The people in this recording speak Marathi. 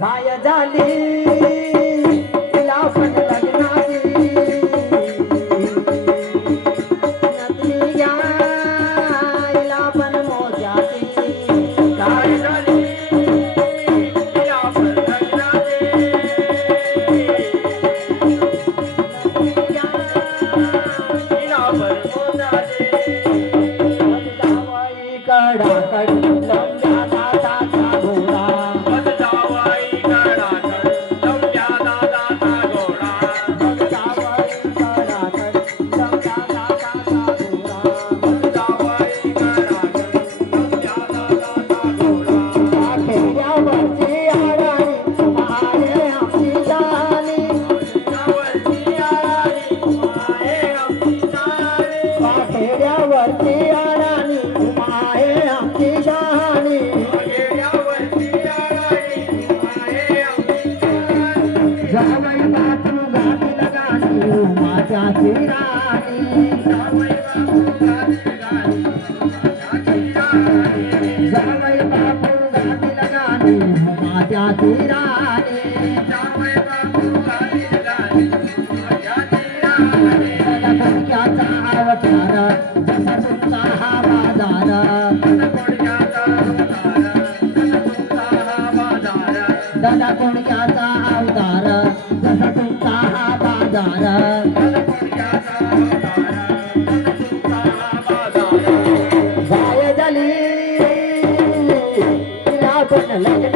घाय झाली तिला पण लग्नाची नथनी घ्यायला पण मोजाची घाय झाली तिला पण लग्नाची नथनी घ्यायला पण मोजाची जावाई कडाकड लंब्या दाताचा घोडा जावाई कडाकड लंब्या दाताचा घोडा जावाई कडाकड लंब्या दाताचा घोडा जावाई कडाकड लंब्या दाताचा घोडा पाठेऱ्यावरची आळाणी माये आमची जाणी पाठेऱ्यावरची आळाणी माये आमची जाणी पाठेऱ्यावरची आळाणी माये आमची शहाणी जावई बापू गातील गाणी माझ्याची राणी जावई बापू गातील गाणी जावई बापू गातील गाणी माझ्याची राणी जावई बापू गातील गाणी माझ्याची राणी कोणक्याचा अवतार जसा तुमचा हा बाजार दादा कोणक्याचा अवतार जसा तुमचा हा बाजार गाय झाली तिला पण लग्न